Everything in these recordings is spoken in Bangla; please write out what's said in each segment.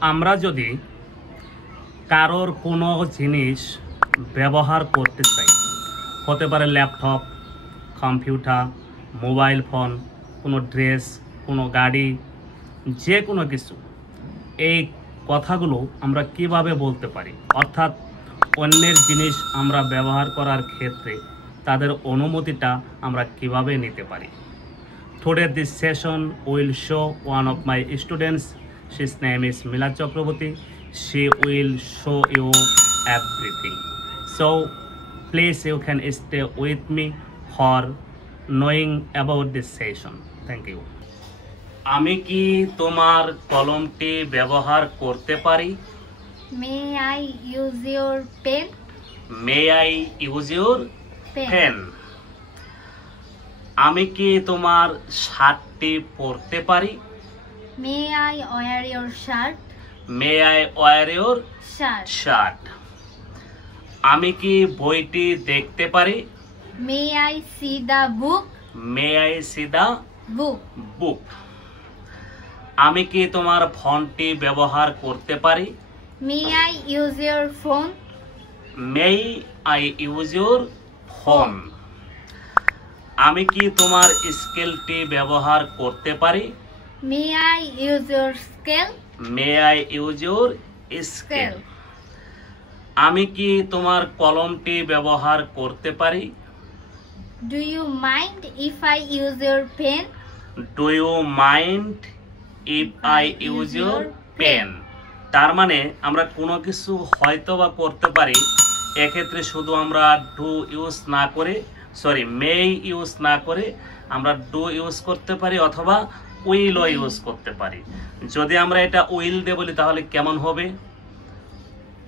আমরা যদি কারোর কোনো জিনিস ব্যবহার করতে চাই, হতে পারে ল্যাপটপ, কম্পিউটার, মোবাইল ফোন, কোনো ড্রেস, কোনো গাড়ি, যে কোনো কিছু, এই কথাগুলো আমরা কিভাবে বলতে পারি, অর্থাৎ অন্যের জিনিস আমরা ব্যবহার করার ক্ষেত্রে তাদের অনুমতিটা আমরা কিভাবে নিতে পারি। Today this session will show one of my students. His name is Milad Chakraborty. She will show you everything. So please you can stay with me for knowing about this session. Thank you. আমি কি তোমার কলমটি ব্যবহার করতে পারি? May I use your pen? May I use your pen? আমি কি তোমার শার্টটি পরতে পারি? May I wear your shirt? May I wear your shirt? আমি কি বইটি দেখতে পারি? May I see the book? May I see the book? আমি কি তোমার ফোনটি ব্যবহার করতে পারি? May I use your phone? May I use your phone? আমি কি তোমার স্কেলটি ব্যবহার করতে পারি? May I use your scale? May I use your scale? আমি কি তোমার কলমটি ব্যবহার করতে পারি? Do you mind if I use your pen? Do you mind if I use your pen? তার মানে আমরা কোনো কিছু হয়তো বা করতে পারি, এক্ষেত্রে শুধু আমরা ডু ইউজ না করে মে ইউজ না করে আমরা ডু ইউজ করতে পারি অথবা উইলও ইউজ করতে পারি। যদি আমরা এটা উইল দিয়ে বলি তাহলে কেমন হবে?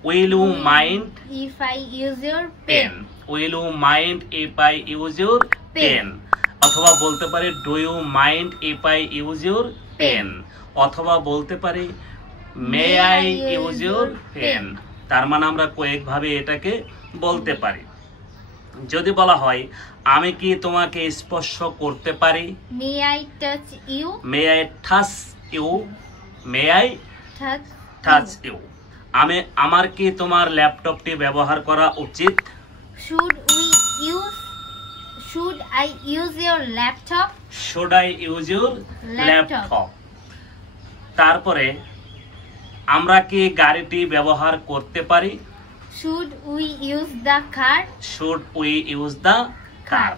Will you mind if I use your pen? Will you mind if I use your pen? অথবা বলতে পারি do you mind if I use your pen? অথবা বলতে পারি may I use your pen? তার মানে আমরা কয়েকভাবে এটাকে বলতে পারি। যদি বলা হয় আমি কি তোমাকে স্পর্শ করতে পারি? May I touch you? May I touch you? May I touch you? আমার কি তোমার ল্যাপটপটি ব্যবহার করা উচিত? Should I use your laptop? Should I use your laptop? তারপরে আমরা কি গাড়িটি ব্যবহার করতে পারি? Should we use the car? Should we use the car?